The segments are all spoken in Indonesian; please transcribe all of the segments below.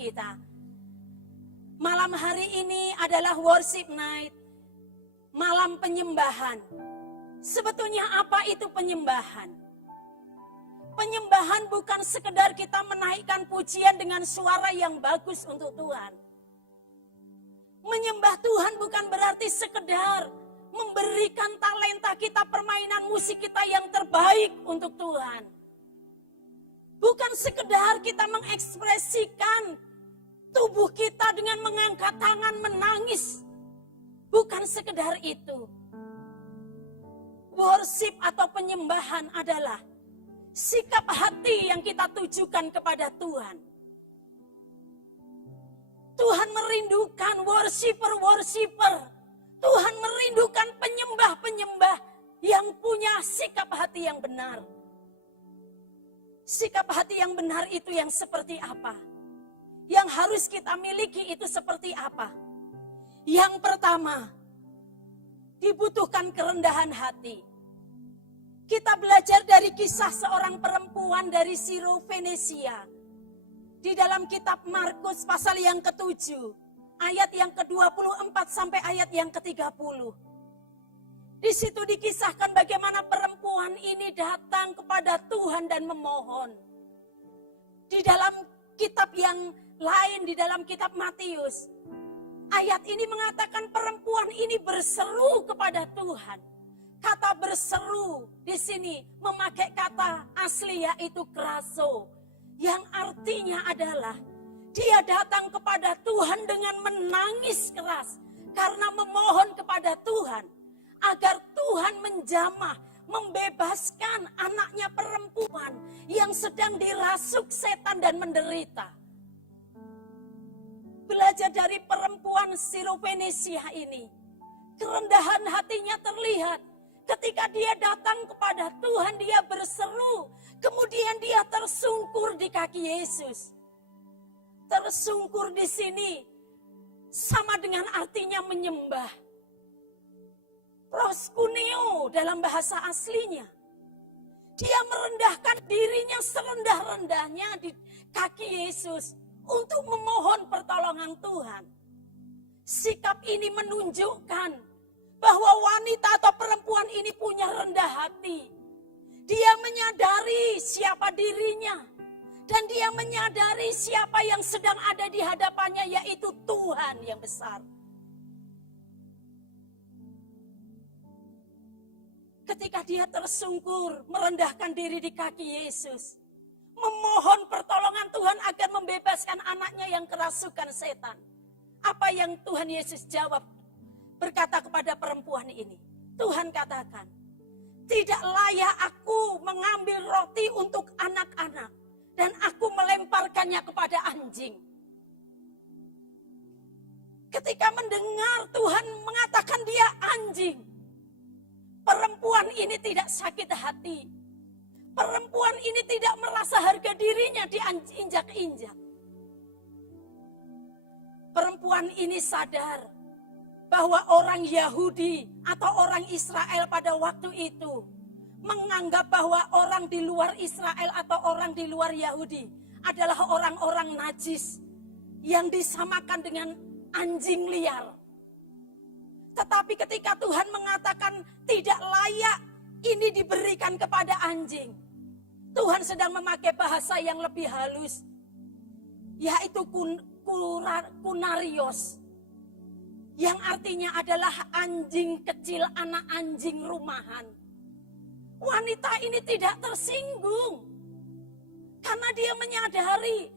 kita. Malam hari ini adalah worship night, malam penyembahan. Sebetulnya apa itu penyembahan? Penyembahan bukan sekedar kita menaikkan pujian dengan suara yang bagus untuk Tuhan. Menyembah Tuhan bukan berarti sekedar memberikan talenta kita, permainan musik kita yang terbaik untuk Tuhan. Bukan sekedar kita mengekspresikan tubuh kita dengan mengangkat tangan menangis. Bukan sekedar itu. Worship atau penyembahan adalah sikap hati yang kita tujukan kepada Tuhan. Tuhan merindukan worshiper. Tuhan merindukan penyembah-penyembah yang punya sikap hati yang benar. Sikap hati yang benar itu yang seperti apa? Yang harus kita miliki itu seperti apa? Yang pertama, dibutuhkan kerendahan hati. Kita belajar dari kisah seorang perempuan dari Sirofenesia. Di dalam kitab Markus pasal yang ke-7, ayat yang ke-24 sampai ayat yang ke-30. Di situ dikisahkan bagaimana perempuan ini datang kepada Tuhan dan memohon. Di dalam kitab yang lain, di dalam kitab Matius, ayat ini mengatakan perempuan ini berseru kepada Tuhan. Kata berseru di sini memakai kata asli yaitu kraso, yang artinya adalah dia datang kepada Tuhan dengan menangis keras karena memohon kepada Tuhan agar Tuhan menjamah, membebaskan anaknya perempuan yang sedang dirasuk setan dan menderita. Belajar dari perempuan Sirofenesia ini, kerendahan hatinya terlihat. Ketika dia datang kepada Tuhan, dia berseru. Kemudian dia tersungkur di kaki Yesus. Tersungkur di sini sama dengan artinya menyembah. Proskuneo dalam bahasa aslinya. Dia merendahkan dirinya serendah-rendahnya di kaki Yesus untuk memohon pertolongan Tuhan. Sikap ini menunjukkan bahwa wanita atau perempuan ini punya rendah hati. Dia menyadari siapa dirinya. Dan dia menyadari siapa yang sedang ada di hadapannya, yaitu Tuhan yang besar. Ketika dia tersungkur, merendahkan diri di kaki Yesus. Memohon pertolongan Tuhan agar membebaskan anaknya yang kerasukan setan. Apa yang Tuhan Yesus jawab? Berkata kepada perempuan ini, Tuhan katakan, tidak layak aku mengambil roti untuk anak-anak dan aku melemparkannya kepada anjing. Ketika mendengar Tuhan mengatakan dia anjing, perempuan ini tidak sakit hati. Perempuan ini tidak merasa harga dirinya diinjak-injak. Perempuan ini sadar bahwa orang Yahudi atau orang Israel pada waktu itu menganggap bahwa orang di luar Israel atau orang di luar Yahudi adalah orang-orang najis yang disamakan dengan anjing liar. Tetapi ketika Tuhan mengatakan tidak layak ini diberikan kepada anjing, Tuhan sedang memakai bahasa yang lebih halus, yaitu kunarios. Yang artinya adalah anjing kecil, anak anjing rumahan. Wanita ini tidak tersinggung. Karena dia menyadari,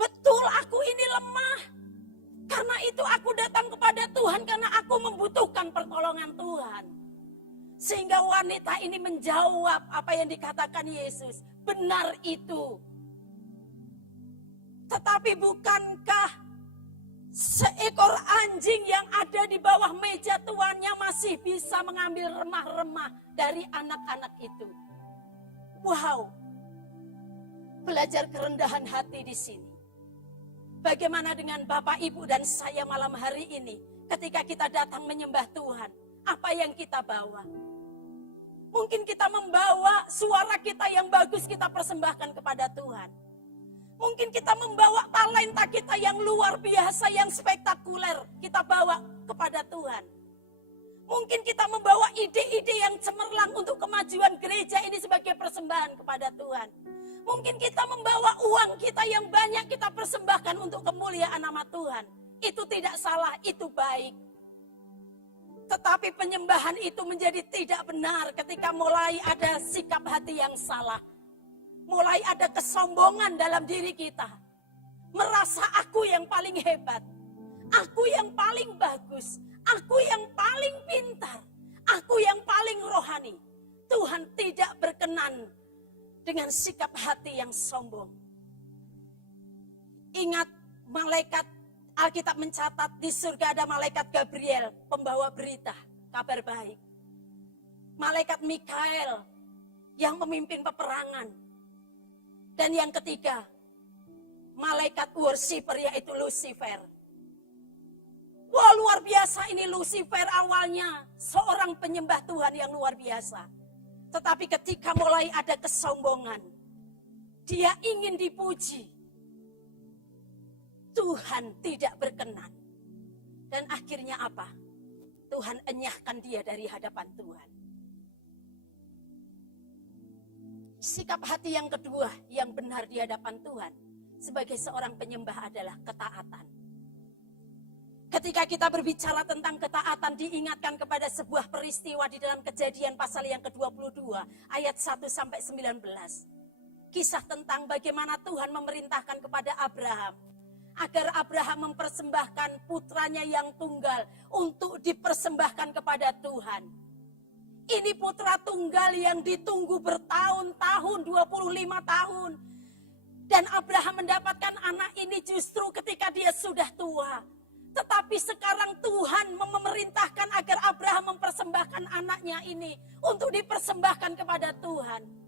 betul aku ini lemah. Karena itu aku datang kepada Tuhan karena aku membutuhkan pertolongan Tuhan. Sehingga wanita ini menjawab apa yang dikatakan Yesus. Benar itu. Tetapi bukankah seekor anjing yang ada di bawah meja tuannya masih bisa mengambil remah-remah dari anak-anak itu? Wow. Belajar kerendahan hati di sini. Bagaimana dengan Bapak, Ibu, dan saya malam hari ini? Ketika kita datang menyembah Tuhan, apa yang kita bawa? Mungkin kita membawa suara kita yang bagus kita persembahkan kepada Tuhan. Mungkin kita membawa talenta kita yang luar biasa, yang spektakuler, kita bawa kepada Tuhan. Mungkin kita membawa ide-ide yang cemerlang untuk kemajuan gereja ini sebagai persembahan kepada Tuhan. Mungkin kita membawa uang kita yang banyak kita persembahkan untuk kemuliaan nama Tuhan. Itu tidak salah, itu baik. Tetapi penyembahan itu menjadi tidak benar ketika mulai ada sikap hati yang salah. Mulai ada kesombongan dalam diri kita. Merasa aku yang paling hebat. Aku yang paling bagus. Aku yang paling pintar. Aku yang paling rohani. Tuhan tidak berkenan dengan sikap hati yang sombong. Ingat, malaikat Alkitab mencatat di surga ada malaikat Gabriel, pembawa berita, kabar baik. Malaikat Mikael yang memimpin peperangan. Dan yang ketiga, malaikat worshiper yaitu Lucifer. Wah, luar biasa ini Lucifer, awalnya seorang penyembah Tuhan yang luar biasa. Tetapi ketika mulai ada kesombongan, dia ingin dipuji. Tuhan tidak berkenan. Dan akhirnya apa? Tuhan enyahkan dia dari hadapan Tuhan. Sikap hati yang kedua yang benar di hadapan Tuhan sebagai seorang penyembah adalah ketaatan. Ketika kita berbicara tentang ketaatan, diingatkan kepada sebuah peristiwa di dalam Kejadian pasal yang ke-22 ayat 1 sampai 19. Kisah tentang bagaimana Tuhan memerintahkan kepada Abraham agar Abraham mempersembahkan putranya yang tunggal untuk dipersembahkan kepada Tuhan. Ini putra tunggal yang ditunggu bertahun-tahun, 25 tahun. Dan Abraham mendapatkan anak ini justru ketika dia sudah tua. Tetapi sekarang Tuhan memerintahkan agar Abraham mempersembahkan anaknya ini untuk dipersembahkan kepada Tuhan.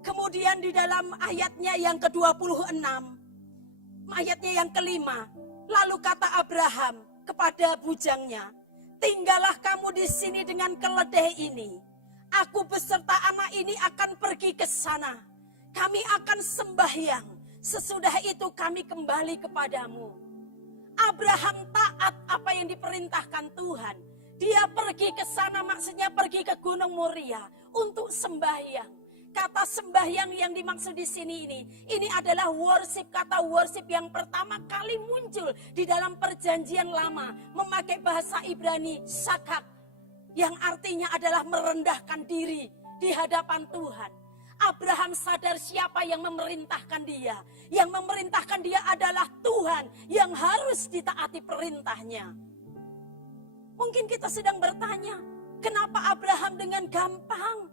Kemudian di dalam ayatnya yang ke-26, ayatnya yang kelima, lalu kata Abraham kepada bujangnya, tinggallah kamu di sini dengan keledai ini. Aku beserta anak ini akan pergi ke sana. Kami akan sembahyang. Sesudah itu kami kembali kepadamu. Abraham taat apa yang diperintahkan Tuhan. Dia pergi ke sana, maksudnya pergi ke Gunung Moria untuk sembahyang. Kata sembahyang yang dimaksud di sini ini adalah worship. Kata worship yang pertama kali muncul di dalam perjanjian lama, memakai bahasa Ibrani sakak, yang artinya adalah merendahkan diri di hadapan Tuhan. Abraham sadar siapa yang memerintahkan dia. Yang memerintahkan dia adalah Tuhan yang harus ditaati perintahnya. Mungkin kita sedang bertanya, kenapa Abraham dengan gampang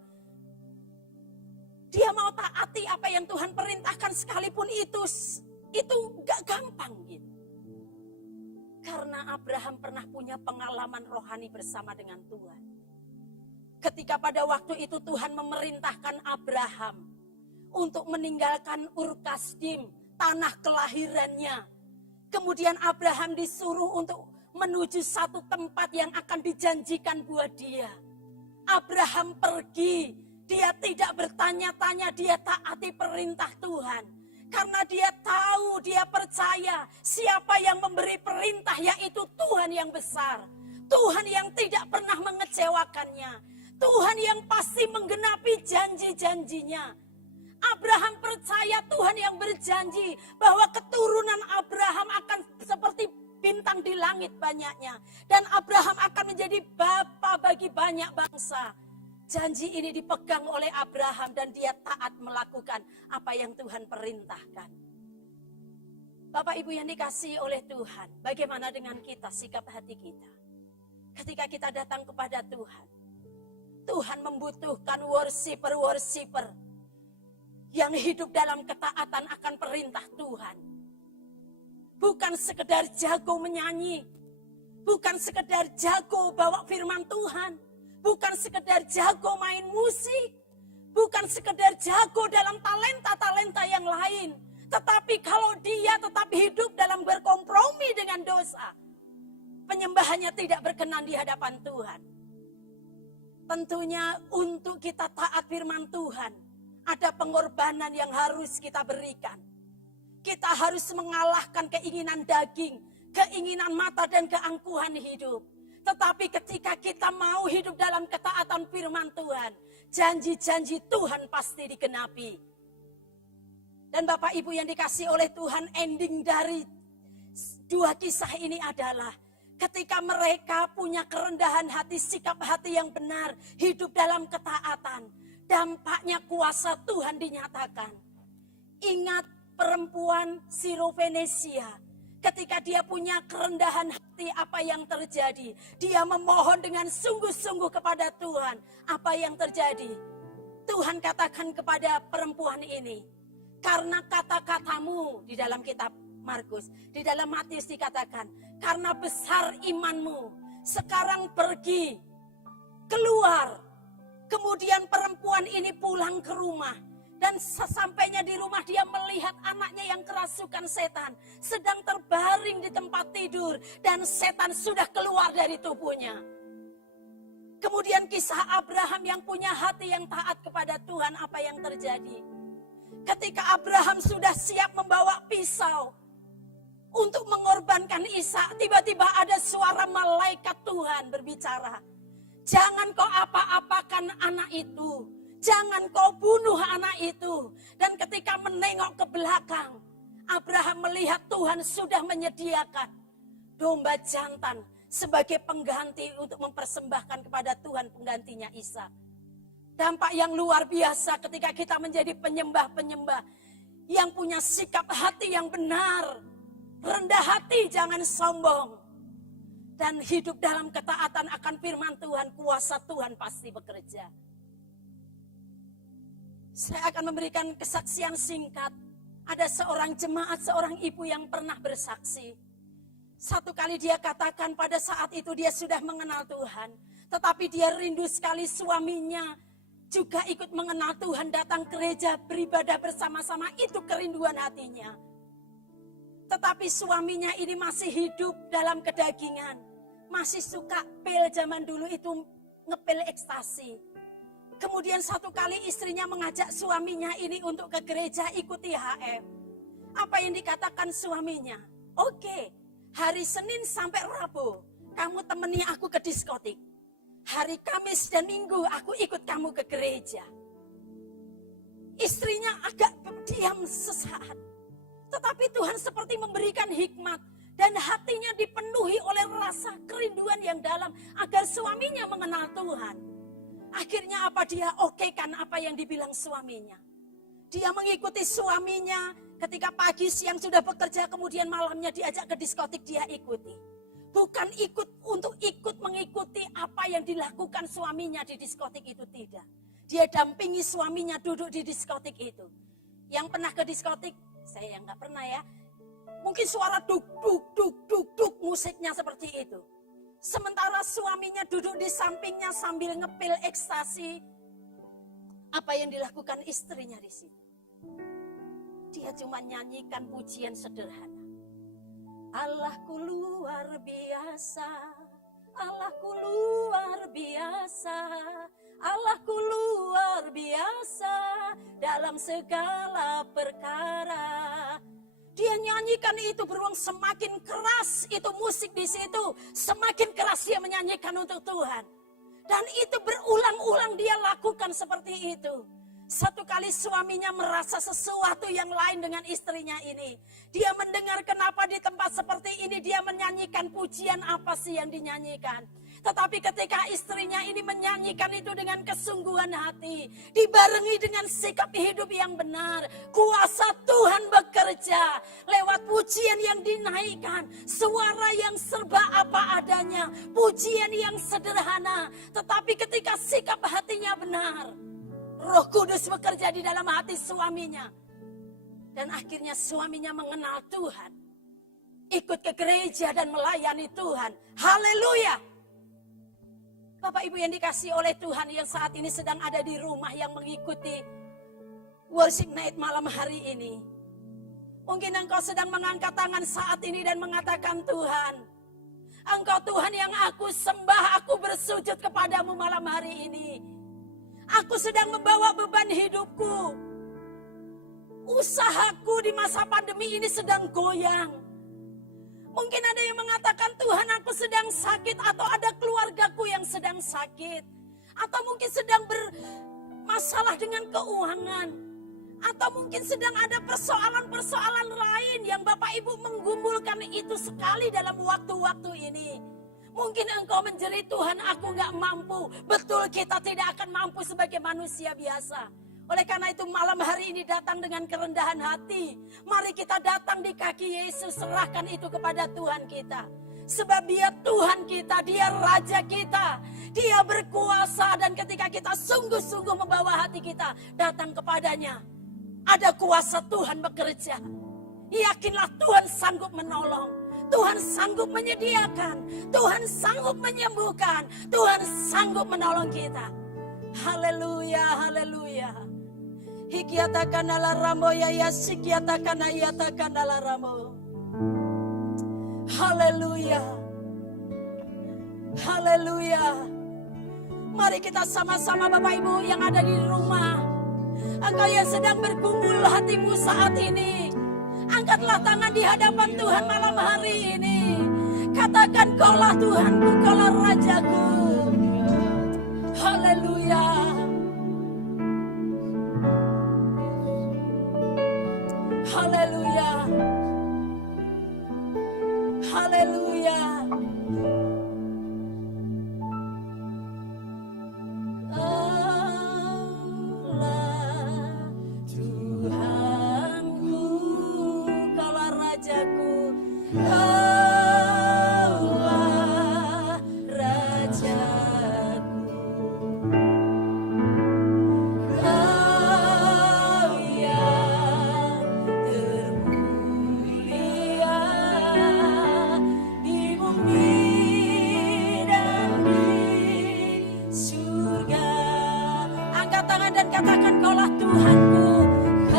dia mau taati apa yang Tuhan perintahkan sekalipun itu gak gampang gitu. Karena Abraham pernah punya pengalaman rohani bersama dengan Tuhan. Ketika pada waktu itu Tuhan memerintahkan Abraham untuk meninggalkan Ur Kasdim, tanah kelahirannya. Kemudian Abraham disuruh untuk menuju satu tempat yang akan dijanjikan buat dia. Abraham pergi. Dia tidak bertanya-tanya, dia taati perintah Tuhan. Karena dia tahu, dia percaya siapa yang memberi perintah yaitu Tuhan yang besar. Tuhan yang tidak pernah mengecewakannya. Tuhan yang pasti menggenapi janji-janjinya. Abraham percaya Tuhan yang berjanji bahwa keturunan Abraham akan seperti bintang di langit banyaknya. Dan Abraham akan menjadi bapa bagi banyak bangsa. Janji ini dipegang oleh Abraham dan dia taat melakukan apa yang Tuhan perintahkan. Bapak Ibu yang dikasihi oleh Tuhan, bagaimana dengan kita, sikap hati kita? Ketika kita datang kepada Tuhan, Tuhan membutuhkan worshiper yang hidup dalam ketaatan akan perintah Tuhan. Bukan sekedar jago menyanyi, bukan sekedar jago bawa firman Tuhan, bukan sekedar jago main musik, bukan sekedar jago dalam talenta-talenta yang lain. Tetapi kalau dia tetap hidup dalam berkompromi dengan dosa, penyembahannya tidak berkenan di hadapan Tuhan. Tentunya untuk kita taat firman Tuhan, Ada pengorbanan yang harus kita berikan. Kita harus mengalahkan keinginan daging, keinginan mata dan keangkuhan hidup. Tetapi ketika kita mau hidup dalam ketaatan firman Tuhan, janji-janji Tuhan pasti digenapi. Dan Bapak Ibu yang dikasihi oleh Tuhan, ending dari dua kisah ini adalah ketika mereka punya kerendahan hati, sikap hati yang benar, hidup dalam ketaatan, dampaknya kuasa Tuhan dinyatakan. Ingat perempuan Sirofenesia, ketika dia punya kerendahan hati, apa yang terjadi? Dia memohon dengan sungguh-sungguh kepada Tuhan. Apa yang terjadi? Tuhan katakan kepada perempuan ini, karena kata-katamu di dalam kitab Markus, di dalam Matius dikatakan, karena besar imanmu, sekarang pergi, keluar. Kemudian perempuan ini pulang ke rumah. Dan sesampainya di rumah dia melihat anaknya yang kerasukan setan sedang terbaring di tempat tidur dan setan sudah keluar dari tubuhnya. Kemudian kisah Abraham yang punya hati yang taat kepada Tuhan, apa yang terjadi? Ketika Abraham sudah siap membawa pisau untuk mengorbankan Ishak, tiba-tiba ada suara malaikat Tuhan berbicara. Jangan kau apa-apakan anak itu. Jangan kau bunuh anak itu. Dan ketika menengok ke belakang, Abraham melihat Tuhan sudah menyediakan domba jantan sebagai pengganti untuk mempersembahkan kepada Tuhan penggantinya Ishak. Dampak yang luar biasa ketika kita menjadi penyembah-penyembah yang punya sikap hati yang benar. Rendah hati, jangan sombong. Dan hidup dalam ketaatan akan firman Tuhan, kuasa Tuhan pasti bekerja. Saya akan memberikan kesaksian singkat. Ada seorang jemaat, seorang ibu yang pernah bersaksi. Satu kali dia katakan pada saat itu dia sudah mengenal Tuhan. Tetapi dia rindu sekali suaminya juga ikut mengenal Tuhan, datang ke gereja, beribadah bersama-sama. Itu kerinduan hatinya. Tetapi suaminya ini masih hidup dalam kedagingan. Masih suka pil, zaman dulu itu ngepil ekstasi. Kemudian satu kali istrinya mengajak suaminya ini untuk ke gereja ikuti HM. Apa yang dikatakan suaminya? Oke, hari Senin sampai Rabu kamu temani aku ke diskotik. Hari Kamis dan Minggu aku ikut kamu ke gereja. Istrinya agak diam sesaat. Tetapi Tuhan seperti memberikan hikmat. Dan hatinya dipenuhi oleh rasa kerinduan yang dalam agar suaminya mengenal Tuhan. Akhirnya apa dia okekan apa yang dibilang suaminya. Dia mengikuti suaminya ketika pagi siang sudah bekerja, kemudian malamnya diajak ke diskotik, dia ikuti. Bukan ikut mengikuti apa yang dilakukan suaminya di diskotik itu, tidak. Dia dampingi suaminya duduk di diskotik itu. Yang pernah ke diskotik, saya yang nggak pernah ya. Mungkin suara duk duk duk duk duk musiknya seperti itu. Sementara suaminya duduk di sampingnya sambil ngepil ekstasi. Apa yang dilakukan istrinya di situ? Dia cuma nyanyikan pujian sederhana. Allahku luar biasa, Allahku luar biasa, Allahku luar biasa dalam segala perkara. Dia nyanyikan itu beruang, semakin keras itu musik di situ, semakin keras dia menyanyikan untuk Tuhan. Dan itu berulang-ulang dia lakukan seperti itu. Satu kali suaminya merasa sesuatu yang lain dengan istrinya ini. Dia mendengar kenapa di tempat seperti ini dia menyanyikan pujian apa sih yang dinyanyikan. Tetapi ketika istrinya ini menyanyikan itu dengan kesungguhan hati, dibarengi dengan sikap hidup yang benar, kuasa Tuhan bekerja lewat pujian yang dinaikkan, suara yang serba apa adanya, pujian yang sederhana. Tetapi ketika sikap hatinya benar, Roh Kudus bekerja di dalam hati suaminya. Dan akhirnya suaminya mengenal Tuhan, ikut ke gereja dan melayani Tuhan. Haleluya! Bapak Ibu yang dikasihi oleh Tuhan yang saat ini sedang ada di rumah yang mengikuti worship night malam hari ini. Mungkin engkau sedang mengangkat tangan saat ini dan mengatakan, Tuhan, Engkau Tuhan yang aku sembah, aku bersujud kepadamu malam hari ini. Aku sedang membawa beban hidupku. Usahaku di masa pandemi ini sedang goyang. Mungkin ada yang mengatakan, Tuhan aku sedang sakit, atau ada keluargaku yang sedang sakit. Atau mungkin sedang bermasalah dengan keuangan. Atau mungkin sedang ada persoalan-persoalan lain yang Bapak Ibu menggumulkan itu sekali dalam waktu-waktu ini. Mungkin engkau menjerit, Tuhan aku gak mampu. Betul, kita tidak akan mampu sebagai manusia biasa. Oleh karena itu malam hari ini datang dengan kerendahan hati. Mari kita datang di kaki Yesus, serahkan itu kepada Tuhan kita. Sebab dia Tuhan kita, dia Raja kita. Dia berkuasa, dan ketika kita sungguh-sungguh membawa hati kita datang kepadanya, ada kuasa Tuhan bekerja. Yakinlah Tuhan sanggup menolong. Tuhan sanggup menyediakan. Tuhan sanggup menyembuhkan. Tuhan sanggup menolong kita. Haleluya, haleluya. Hikiatakan ala ramo ya sikiatakan ayatakan ala ramo. Haleluya. Haleluya. Mari kita sama-sama Bapak Ibu yang ada di rumah. Engkau yang sedang bergumul hatimu saat ini, angkatlah tangan di hadapan Tuhan malam hari ini. Katakan, Kaulah Tuhanku, Kaulah Rajaku. Haleluya. Haleluya. Haleluya. Katakan, Kaulah Tuhanku, Kaulah Tuhanku.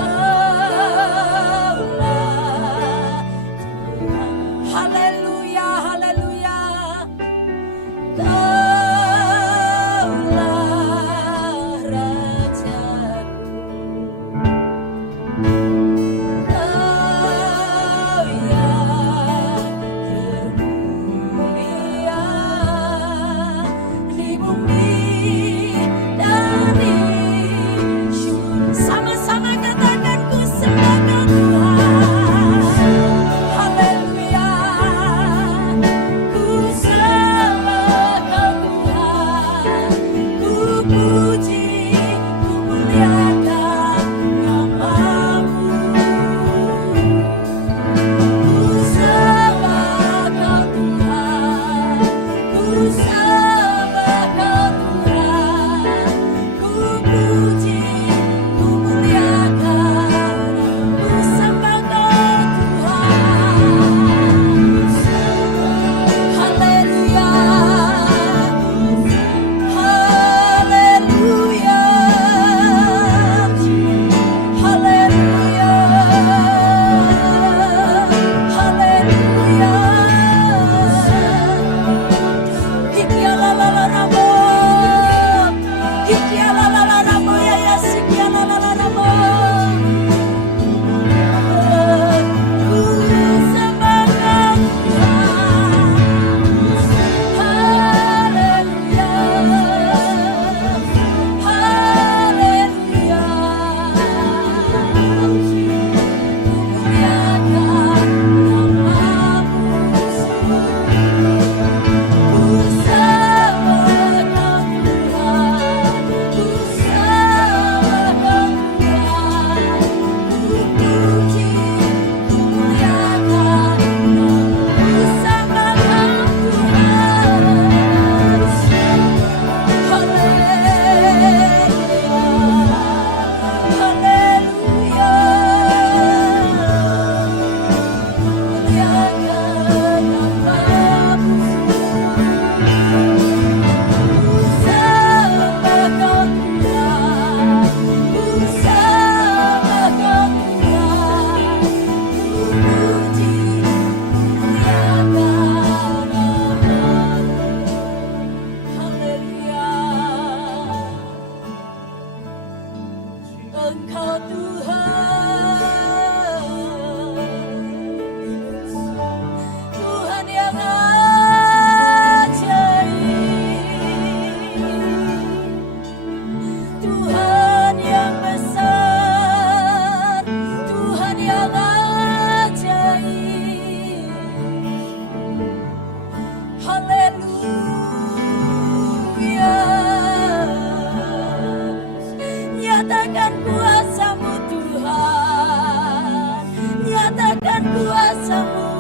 sembuh.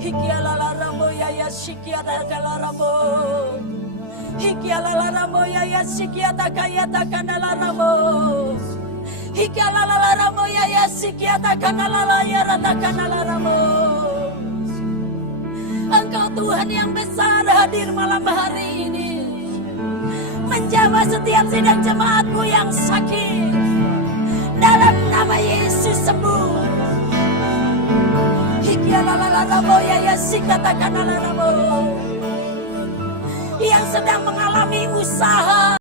Hikialala ramo yaya shikiada galaramo. Hikialala ramo yaya shikiada kayata kanala ramo. Hikialala ramo yaya shikiada kanala yarata kanala ramo. Engkau Tuhan yang besar hadir malam hari ini, menjamah setiap sidang jemaatmu yang sakit. Dalam nama Yesus sembuh. Yang sedang mengalami usaha